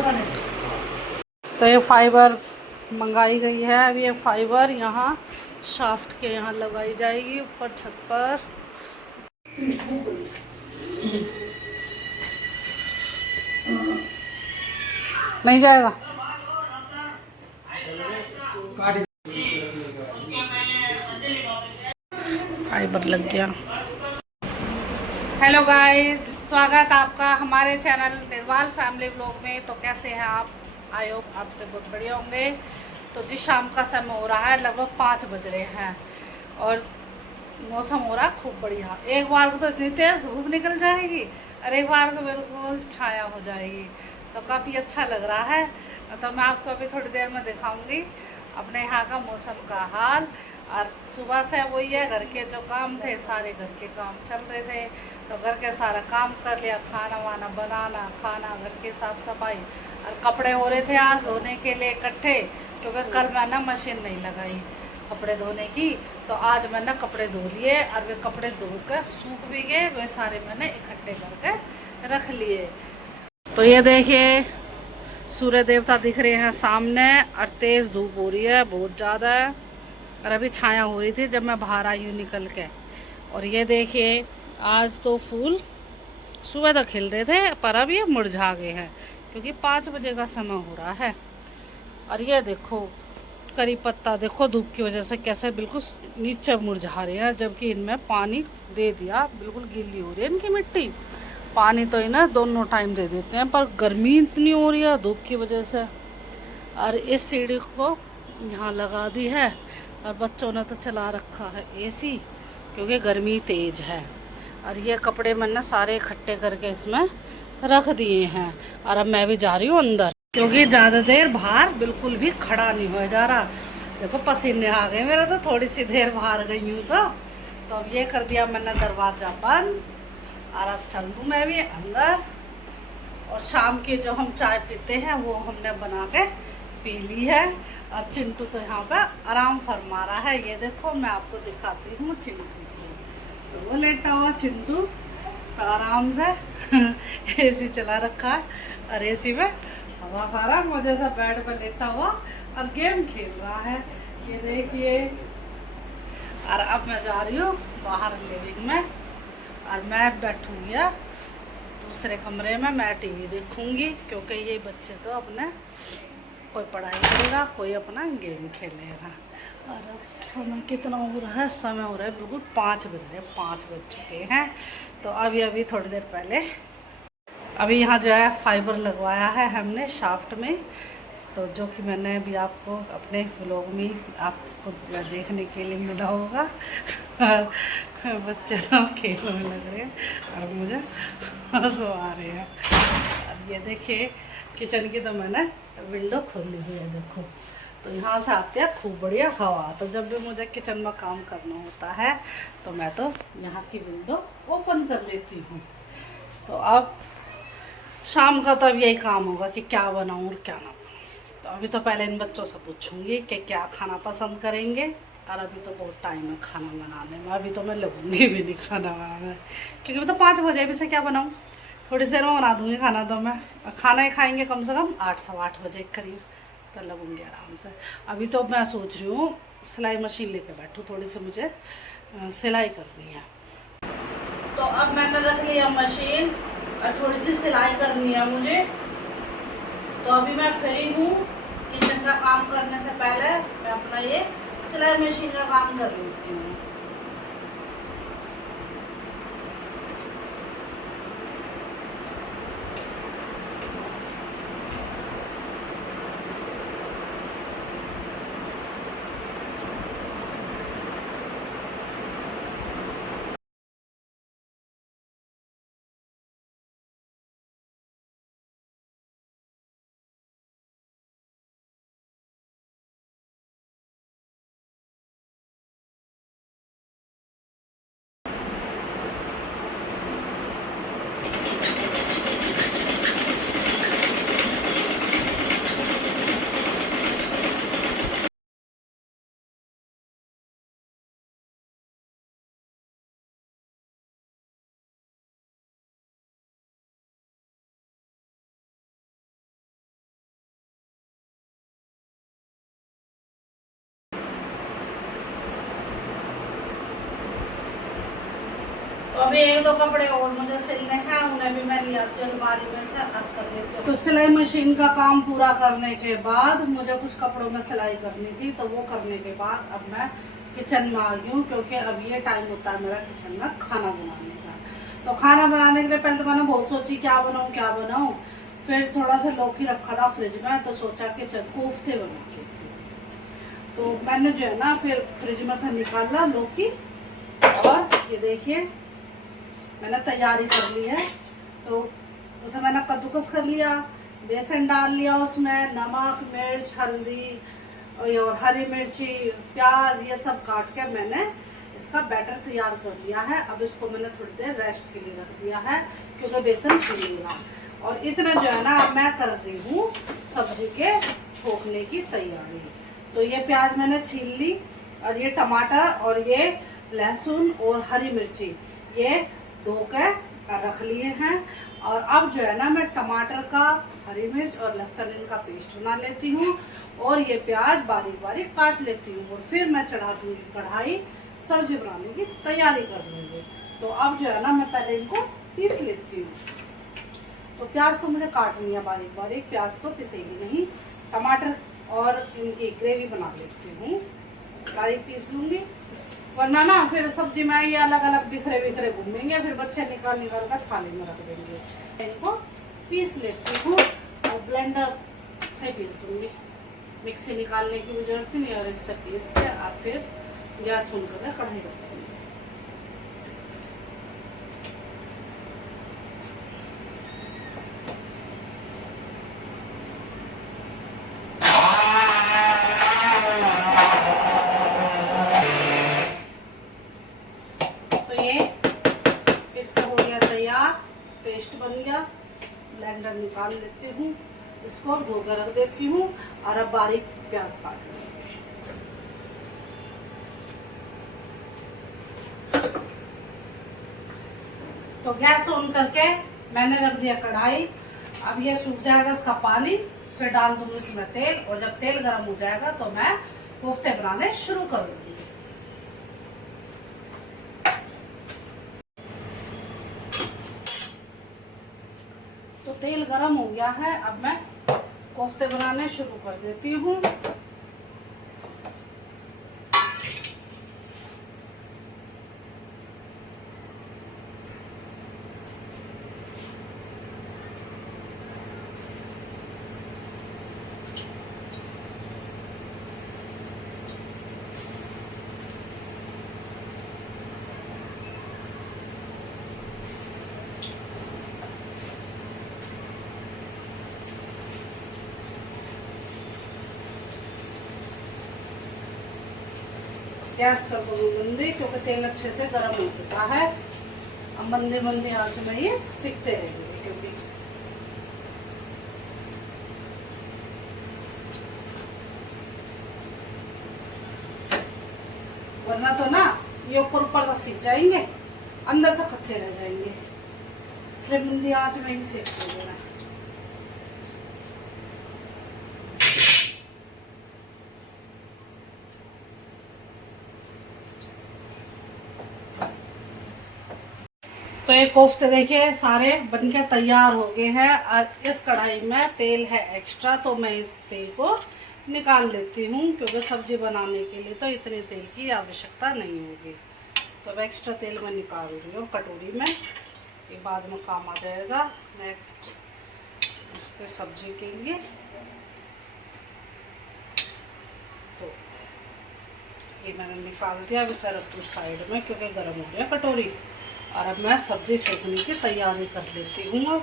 तो ये फाइबर मंगाई गई है। अब ये फाइबर यहाँ शाफ्ट के यहाँ लगाई जाएगी ऊपर छत पर। नहीं जाएगा, फाइबर लग गया। हेलो गाइस, स्वागत आपका हमारे चैनल निर्वाल फैमिली व्लॉग में। तो कैसे हैं आप? आई होप आपसे बहुत बढ़िया होंगे। तो जी शाम का समय हो रहा है, लगभग 5 बज रहे हैं और मौसम हो रहा है खूब बढ़िया। एक बार को तो इतनी तेज़ धूप निकल जाएगी और एक बार को बिल्कुल छाया हो जाएगी, तो काफ़ी अच्छा लग रहा है। तो मैं आपको अभी थोड़ी देर में दिखाऊंगी अपने यहाँ का मौसम का हाल। और सुबह से वही है, घर के जो काम थे सारे घर के काम चल रहे थे, तो घर के सारा काम कर लिया, खाना वाना बनाना, खाना, घर की साफ़ सफाई। और कपड़े हो रहे थे आज धोने के लिए इकट्ठे, क्योंकि कल मैंने मशीन नहीं लगाई कपड़े धोने की। तो आज मैंने कपड़े धो लिए और वे कपड़े धो कर सूख भी गए, वे सारे मैंने इकट्ठे करके रख लिए। तो ये देखिए सूर्य देवता दिख रहे हैं सामने और तेज़ धूप हो रही है बहुत ज़्यादा। और अभी छाया हो रही थी जब मैं बाहर आई हूँ निकल के। और ये देखिए आज तो फूल सुबह तक खिल रहे थे पर अब ये मुरझा गए हैं, क्योंकि 5 बजे का समय हो रहा है। और ये देखो करी पत्ता देखो धूप की वजह से कैसे बिल्कुल नीचे मुरझा रहे हैं, जबकि इनमें पानी दे दिया, बिल्कुल गीली हो रही है इनकी मिट्टी। पानी तो इन्हें दोनों टाइम दे देते हैं, पर गर्मी इतनी हो रही है धूप की वजह से। और इस सीढ़ी को यहाँ लगा दी है और बच्चों ने तो चला रखा है एसी, क्योंकि गर्मी तेज़ है। और ये कपड़े मैंने सारे इकट्ठे करके इसमें रख दिए हैं। और अब मैं भी जा रही हूँ अंदर, क्योंकि ज़्यादा देर बाहर बिल्कुल भी खड़ा नहीं हो जा रहा। देखो पसीने आ गए मेरा, तो थोड़ी सी देर बाहर गई हूँ तो अब ये कर दिया मैंने दरवाज़ा बंद। और अब चल दूँ मैं भी अंदर। और शाम की जो हम चाय पीते हैं वो हमने बना के पी ली है। और चिंटू तो यहाँ पे आराम फरमा रहा है। ये देखो मैं आपको दिखाती हूँ चिंटू को, तो वो लेटा हुआ चिंटू तो आराम से एसी चला रखा है और एसी में हवा खा रहा है, मजे से बेड पर लेटा हुआ और गेम खेल रहा है। ये देखिए। और अब मैं जा रही हूँ बाहर लिविंग में और मैं बैठूँगी दूसरे कमरे में, मैं टीवी देखूँगी, क्योंकि ये बच्चे तो अपने कोई पढ़ाई करेगा, कोई अपना गेम खेलेगा। और अब समय कितना हो रहा है? समय हो रहा है बिल्कुल 5 बज रहे हैं, 5 बज चुके हैं। तो अभी थोड़ी देर पहले अभी यहाँ जो है फाइबर लगवाया है हमने शाफ्ट में, तो जो कि मैंने अभी आपको अपने व्लॉग में आपको देखने के लिए मिला होगा। और बच्चे तो खेल में लग रहे हैं और मुझे हंसो आ रहे हैं। और ये देखिए किचन की तो मैंने विंडो खोली हुई है, देखो तो यहाँ से आती है खूब बढ़िया हवा। तो जब भी मुझे किचन में काम करना होता है तो मैं तो यहाँ की विंडो ओपन कर लेती हूँ। तो अब शाम का तो अब यही काम होगा कि क्या बनाऊँ और क्या ना बनाऊँ। तो अभी तो पहले इन बच्चों से पूछूंगी कि क्या खाना पसंद करेंगे। और अभी तो बहुत टाइम है खाना बनाने में, अभी तो मैं लगूंगी भी नहीं खाना बनाने, क्योंकि अभी तो 5 बजे अभी से क्या बनाऊँ। थोड़ी देर में बना दूँगी खाना, तो मैं खाना ही खाएंगे कम से कम 8 सवा 8 बजे करीब, तो लगूंगी आराम से। अभी तो मैं सोच रही हूँ सिलाई मशीन लेके बैठूँ, थोड़ी सी मुझे सिलाई करनी है। तो अब मैंने रख लिया मशीन और थोड़ी सी सिलाई करनी है मुझे। तो अभी मैं फ्री हूँ, किचन का काम करने से पहले मैं अपना ये सिलाई मशीन का काम कर लेती हूँ। तो अभी एक दो कपड़े और मुझे सिलने हैं, उन्हें भी मैं ले आती हूँ अलमारी में से, अब कर लेती हूँ। तो सिलाई मशीन का काम पूरा करने के बाद मुझे कुछ कपड़ों में सिलाई करनी थी, तो वो करने के बाद अब मैं किचन में आ गई हूँ, क्योंकि अब ये टाइम होता है मेरा किचन में खाना बनाने का। तो खाना बनाने के लिए पहले तो मैंने बहुत सोची क्या बनाऊँ। फिर थोड़ा सा लौकी रखा था फ्रिज में, तो सोचा कि चल कोफ्ते बना लेती हूँ। तो मैंने जो है ना फिर फ्रिज में से निकाला लौकी, और ये देखिए मैंने तैयारी कर ली है। तो उसे मैंने कद्दूकस कर लिया, बेसन डाल लिया, उसमें नमक, मिर्च, हल्दी और हरी मिर्ची, प्याज, ये सब काट के मैंने इसका बैटर तैयार कर लिया है। अब इसको मैंने थोड़ी देर रेस्ट के लिए रख दिया है, क्योंकि बेसन फूलेगा। और इतना जो है ना मैं कर रही हूँ सब्जी के छोकने की तैयारी। तो ये प्याज मैंने छील ली, और ये टमाटर और ये लहसुन और हरी मिर्ची ये धो के रख लिए हैं। और अब जो है ना मैं टमाटर का, हरी मिर्च और लहसुन इनका पेस्ट बना लेती हूँ, और ये प्याज बारीक बारीक काट लेती हूँ, और फिर मैं चढ़ा दूँगी कढ़ाई, सब्जी बनाने की तैयारी कर लूँगी। तो अब जो है ना मैं पहले इनको पीस लेती हूँ। तो प्याज तो मुझे काटनी है बारीक बारीक, प्याज तो पिसेगी नहीं। टमाटर और इनकी ग्रेवी बना लेती हूँ, बारीक पीस लूँगी, वरना ना फिर सब्जी में ये अलग अलग बिखरे घूमेंगे, फिर बच्चे निकाल कर थाली में रख देंगे। इनको पीस लेती हूँ और ब्लेंडर से पीस दूँगी, मिक्सी निकालने की भी जरूरत नहीं, और इससे पीस के और फिर गैस ऑन करके कढ़ाई रख देंगे। पेस्ट बन गया, ब्लेंडर निकाल लेती हूँ, इसको धो कर रख देती हूँ, और अब बारीक प्याज काट लेंगे। तो गैस ऑन करके मैंने रख दिया कढ़ाई। अब ये सूख जाएगा इसका पानी, फिर डाल दूंगी इसमें तेल, और जब तेल गर्म हो जाएगा तो मैं कोफ्ते बनाने शुरू कर दूंगी। तो तेल गरम हो गया है, अब मैं कोफ्ते बनाने शुरू कर देती हूँ। गैस कर दूंगी मंदी, क्योंकि तेल अच्छे से गर्म हो चुका है। अब मंदी मंदी आंच में ये सिकते रहेंगे, क्योंकि वरना तो ना ये ऊपर ऊपर से सिक जाएंगे, अंदर से कच्चे रह जाएंगे, इसलिए मंदी आंच में ही सेकते देना। तो ये कोफ्ते देखिए सारे बनके तैयार हो गए हैं, और इस कढ़ाई में तेल है एक्स्ट्रा, तो मैं इस तेल को निकाल लेती हूँ, क्योंकि सब्जी बनाने के लिए तो इतने तेल की आवश्यकता नहीं होगी। तो अब एक्स्ट्रा तेल मैं निकाल रही हूँ कटोरी में, ये बाद में काम आ जाएगा नेक्स्ट उस पर सब्जी के लिए। तो ये मैंने निकाल दिया, अभी सर अपनी साइड में, क्योंकि गर्म हो गया कटोरी। और अब मैं सब्जी फेंकने की तैयारी कर लेती हूँ।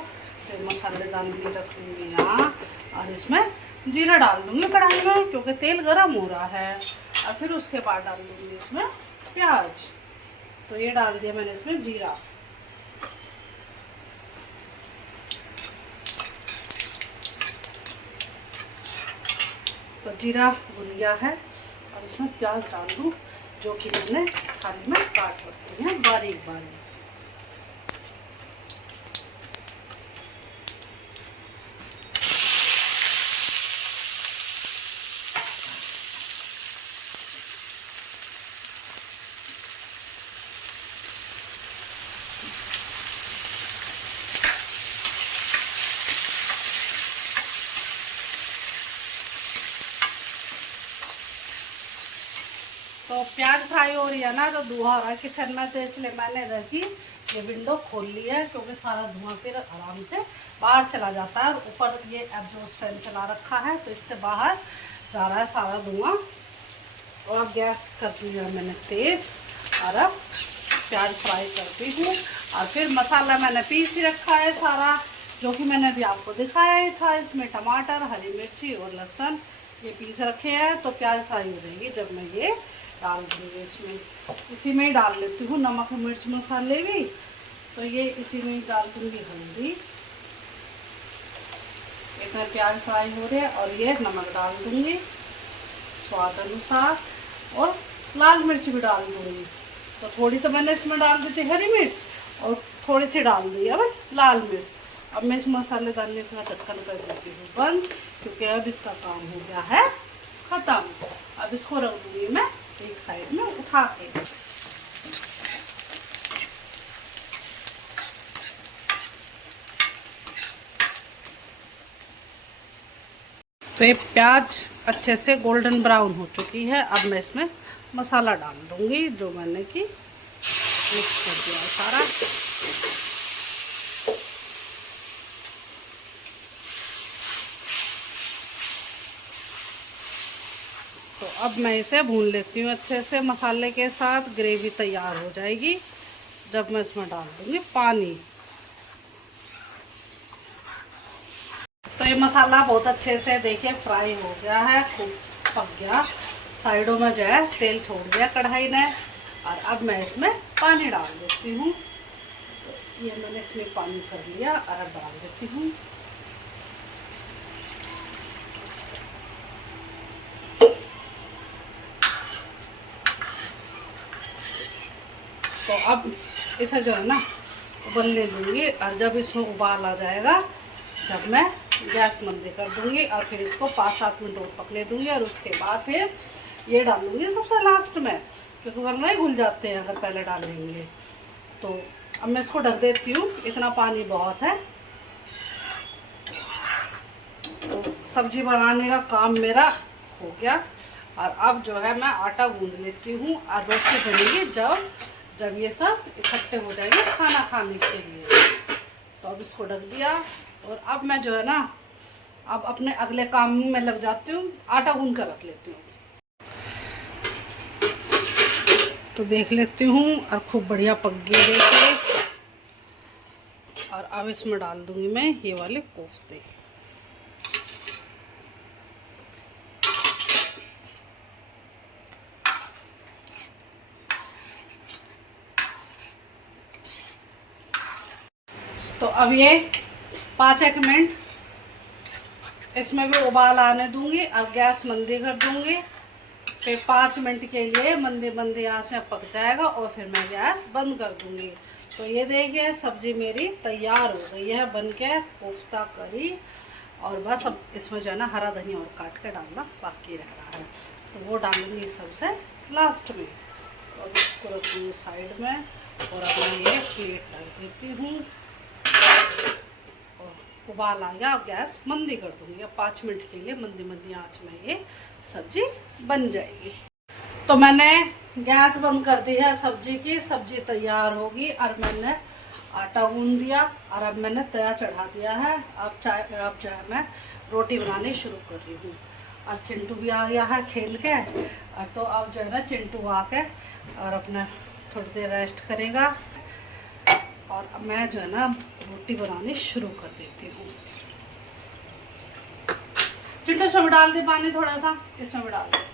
फिर मसालेदान भी रख लूँगी यहाँ, और इसमें जीरा डाल दूँगी कढ़ाई में, क्योंकि तेल गर्म हो रहा है। और फिर उसके बाद डाल दूँगी इसमें प्याज। तो ये डाल दिया मैंने इसमें जीरा। तो जीरा भुन गया है, और इसमें प्याज डाल दूँ, जो कि मैंने थाली में काट रखी है बारीक बारीक। तो प्याज फ्राई हो रही है ना, तो धुआं हो रहा है किचन में, तो इसलिए मैंने इधर की ये विंडो खोल ली है, क्योंकि सारा धुआं फिर आराम से बाहर चला जाता है। और ऊपर ये एग्जॉस्ट फैन चला रखा है, तो इससे बाहर जा रहा है सारा धुआं। और अब गैस कर दिया मैंने तेज, और अब प्याज फ्राई करती हूँ। और फिर मसाला मैंने पीस ही रखा है सारा, जो कि मैंने अभी आपको दिखाया ही था। इसमें टमाटर, हरी मिर्ची और लहसुन ये पीस रखे हैं। तो प्याज फ्राई हो जाएगी जब मैं ये डाल दूँगी इसमें। इसी में ही डाल लेती हूँ नमक मिर्च मसाले भी, तो ये इसी में ही डाल दूँगी हल्दी। इतना प्याज फ्राई हो रहे हैं, और ये नमक डाल दूँगी स्वाद अनुसार, और लाल मिर्च भी डाल दूँगी। तो थोड़ी तो मैंने इसमें डाल दी थी हरी मिर्च, और थोड़ी सी डाल दी अब लाल मिर्च। अब मैं इस मसाले डालने का ढक्कन कर देती हूँ बंद, क्योंकि अब इसका काम हो गया है ख़त्म। अब इसको रख दूँगी मैं एक साइड में उठा के। तो ये प्याज अच्छे से गोल्डन ब्राउन हो चुकी है। अब मैं इसमें मसाला डाल दूँगी, जो मैंने की मिक्स कर दिया है सारा। तो अब मैं इसे भून लेती हूँ अच्छे से मसाले के साथ। ग्रेवी तैयार हो जाएगी जब मैं इसमें डाल दूँगी पानी। तो ये मसाला बहुत अच्छे से देखिए फ्राई हो गया है, खूब पक गया। साइडों में जो है तेल छोड़ दिया कढ़ाई ने। और अब मैं इसमें पानी डाल देती हूँ। तो ये मैंने इसमें पानी कर लिया, और अब डाल देती हूँ। तो अब इसे जो है ना उबलने दूँगी, और जब इसमें उबाल आ जाएगा, जब मैं गैस मंदी कर दूँगी, और फिर इसको 5-7 मिनट और पकने दूँगी। और उसके बाद फिर ये डालूँगी सबसे लास्ट में, क्योंकि वरना ही घुल जाते हैं अगर पहले डालेंगे। तो अब मैं इसको ढक देती हूँ, इतना पानी बहुत है। तो सब्जी बनाने का काम मेरा हो गया। और अब जो है मैं आटा गूंद लेती हूँ, और रोटी बनेगी जब ये सब इकट्ठे हो जाएंगे खाना खाने के लिए। तो अब इसको ढक दिया, और अब मैं जो है ना अब अपने अगले काम में लग जाती हूँ। आटा गूंद कर रख लेती हूँ। तो देख लेती हूँ, और खूब बढ़िया पक गई देखिए। और अब इसमें डाल दूंगी मैं ये वाले कोफ्ते। तो अब ये 5-1 मिनट इसमें भी उबाल आने दूंगी, और गैस मंदी कर दूंगी। फिर 5 मिनट के लिए मंदी आंच में पक जाएगा, और फिर मैं गैस बंद कर दूंगी। तो ये देखिए सब्जी मेरी तैयार हो गई है बनके, कोफ्ता करी। और बस अब इसमें जो है ना हरा धनिया और काट के डालना बाकी रह रहा है, तो वो डालूंगी सबसे लास्ट में। और इसको रखूँगी साइड में, और अपना ये प्लेट रख देती हूँ। उबाल आ गया, अब गैस मंदी कर दूंगी। अब 5 मिनट के लिए मंदी आंच में ये सब्जी बन जाएगी। तो मैंने गैस बंद कर दी है सब्जी की। सब्जी तैयार होगी, और मैंने आटा गूंद दिया, और अब मैंने तया चढ़ा दिया है। अब जो है मैं रोटी बनानी शुरू कर रही हूँ। और चिंटू भी आ गया है खेल के, और तो अब जो है ना चिंटू आके और अपना थोड़ी देर रेस्ट करेगा। और अब मैं जो है ना रोटी बनानी शुरू कर देती हूँ। चिंटू इसमें भी डाल दे पानी, थोड़ा सा इसमें भी डाल दे।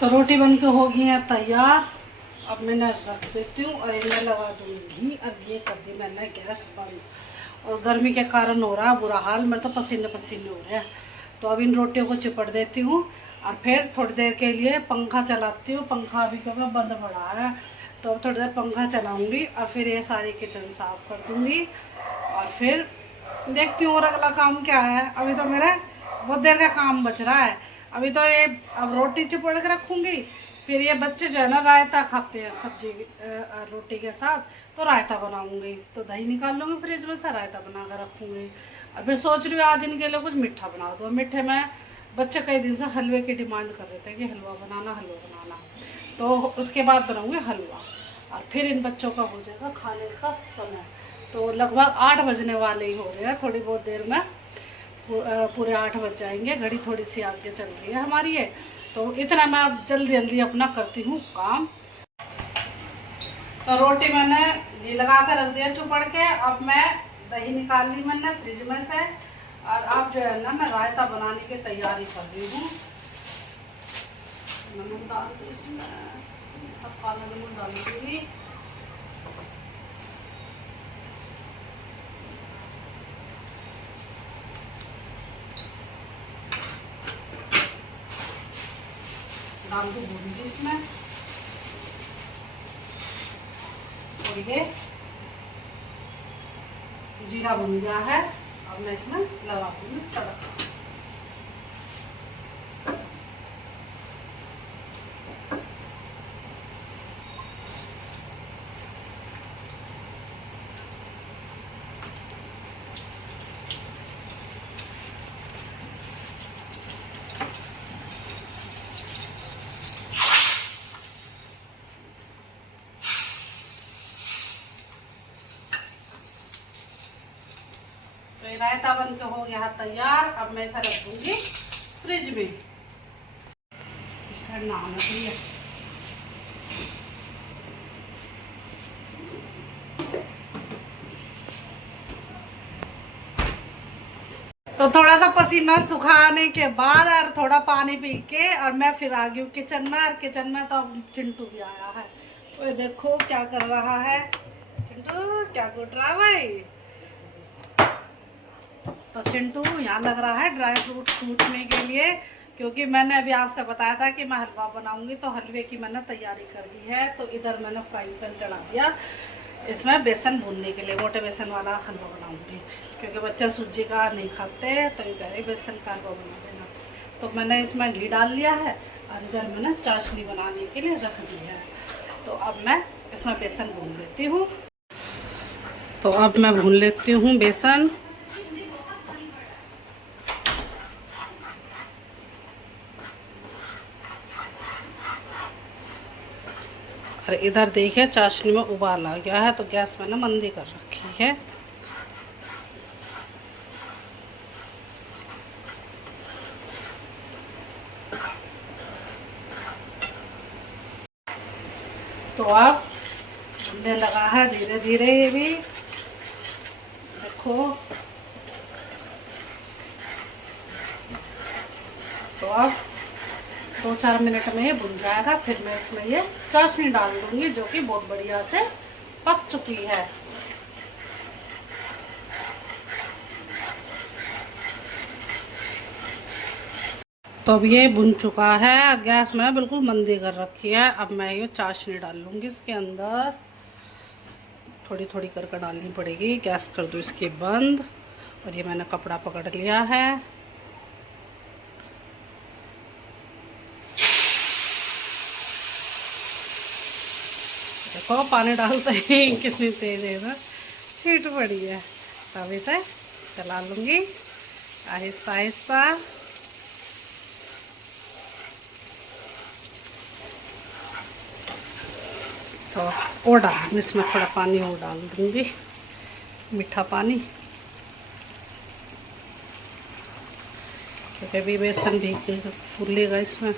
तो रोटी बनके हो गई है तैयार। अब मैंने रख देती हूँ और इनमें लगा दूँगी घी। और ये कर दी मैंने गैस बंद। और गर्मी के कारण हो रहा है बुरा हाल, मेरे तो पसीने पसीने हो रहे हैं। तो अब इन रोटियों को चिपट देती हूँ और फिर थोड़ी देर के लिए पंखा चलाती हूँ। पंखा अभी क्योंकि बंद पड़ा है, तो अब थोड़ी देर पंखा चलाऊँगी और फिर ये सारी किचन साफ़ कर दूँगी। और फिर देखती हूँ और अगला काम क्या है। अभी तो मेरा बहुत देर का काम बच रहा है। अभी तो ये अब रोटी चिपड़ के रखूँगी। फिर ये बच्चे जो है ना रायता खाते हैं सब्जी रोटी के साथ, तो रायता बनाऊँगी। तो दही निकाल लूँगी फ्रिज में से, रायता बना कर रखूँगी। और फिर सोच रही हूँ आज इनके लिए कुछ मीठा बना दो। मीठे में बच्चे कई दिन से हलवे की डिमांड कर रहे थे कि हलवा बनाना। तो उसके बाद बनाऊँगी हलवा। और फिर इन बच्चों का हो जाएगा खाने का समय। तो लगभग 8 बजने वाले ही हो रहे हैं। थोड़ी बहुत देर में पूरे 8 बज जाएंगे। घड़ी थोड़ी सी आगे चल रही है हमारी ये। तो इतना मैं अब जल्दी जल्दी अपना करती हूँ काम। तो रोटी मैंने घी लगा कर रख दिया चुपड़ के। अब मैं दही निकाल ली मैंने फ्रिज में से। और अब जो है ना मैं रायता बनाने की तैयारी कर रही हूँ। नमक डाल दूँ इसमें, सब काला नमक डाल दूँगी। डाल दूँ बूंदी इसमें। और ये जीरा भुन गया है। अब मैं इसमें लगा दूँगी तड़का। तो ये रायता बन के हो गया तैयार। अब मैं इसे रख दूंगी फ्रिज में। ठंडा होना चाहिए। तो थोड़ा सा पसीना सुखाने के बाद और थोड़ा पानी पी के और मैं फिर आ गई हूँ किचन में। और किचन में तो चिंटू भी आया है। तो देखो क्या कर रहा है चिंटू, क्या कूट रहा है भाई। तो चिंटू यहाँ लग रहा है ड्राई फ्रूट कूटने के लिए, क्योंकि मैंने अभी आपसे बताया था कि मैं हलवा बनाऊंगी। तो हलवे की मैंने तैयारी कर दी है। तो इधर मैंने फ्राइंग पैन चढ़ा दिया। इसमें बेसन भूनने के लिए मोटे बेसन वाला हलवा बनाऊंगी, क्योंकि बच्चे सूजी का नहीं खाते। तो ये कह रहे बेसन का हलवा बना देना। तो मैंने इसमें घी डाल लिया है और इधर मैंने चाशनी बनाने के लिए रख दी है। तो अब मैं इसमें बेसन भून लेती हूँ। तो अब मैं भून लेती हूँ बेसन। और इधर देखिए चाशनी में उबाल आ गया है। तो गैस मैंने मंदी कर रखी है। तो अब भुनने लगा है धीरे धीरे ये भी, देखो। तो अब 2-4 मिनट में ये भुन जाएगा। फिर मैं इसमें ये चाशनी डाल दूंगी, जो कि बहुत बढ़िया से पक चुकी है। तो अब ये भुन चुका है। गैस मैंने बिल्कुल मंदी कर रखी है। अब मैं ये चाशनी डाल लूँगी इसके अंदर। थोड़ी थोड़ी करके डालनी पड़ेगी। गैस कर दूँ इसकी बंद। और ये मैंने कपड़ा पकड़ लिया है। देखो पानी डालते ही कितनी तेज है ना, छीट पड़ी है। तब इसे चला लूँगी आहिस्ता आहिस्ता। तो और डाल इसमें थोड़ा पानी और डाल दूँगी, मीठा पानी, क्योंकि अभी बेसन भी फूलेगा इसमें।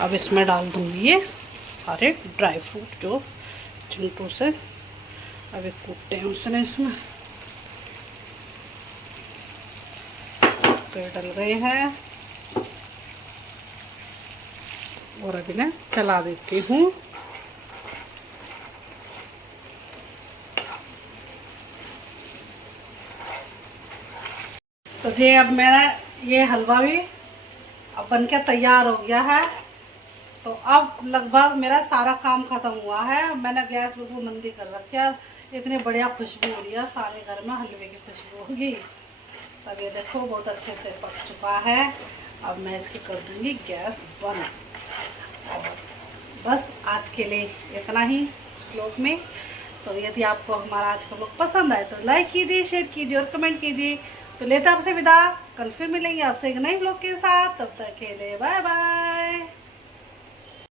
अब इसमें डाल दूँगी ये सारे ड्राई फ्रूट जो चिंटू से अभी कूटते हैं उसने इसमें। तो ये डल गए हैं और अभी ना चला देती हूँ। तो ये अब मेरा ये हलवा भी अब बनके तैयार हो गया है। तो अब लगभग मेरा सारा काम खत्म हुआ है। मैंने गैस बिल्कुल मंदी कर रखी है। इतनी बढ़िया खुशबू हो रही है, सारे घर में हलवे की खुशबू होगी। अब ये देखो बहुत अच्छे से पक चुका है। अब मैं इसकी कर दूंगी गैस बंद। और बस आज के लिए इतना ही व्लॉग में। तो यदि आपको हमारा आज का व्लॉग पसंद आए तो लाइक कीजिए, शेयर कीजिए और कमेंट कीजिए। तो लेते आपसे विदा, कल फिर मिलेंगे आपसे एक नए व्लॉग के साथ। तब तक के लिए बाय बाय।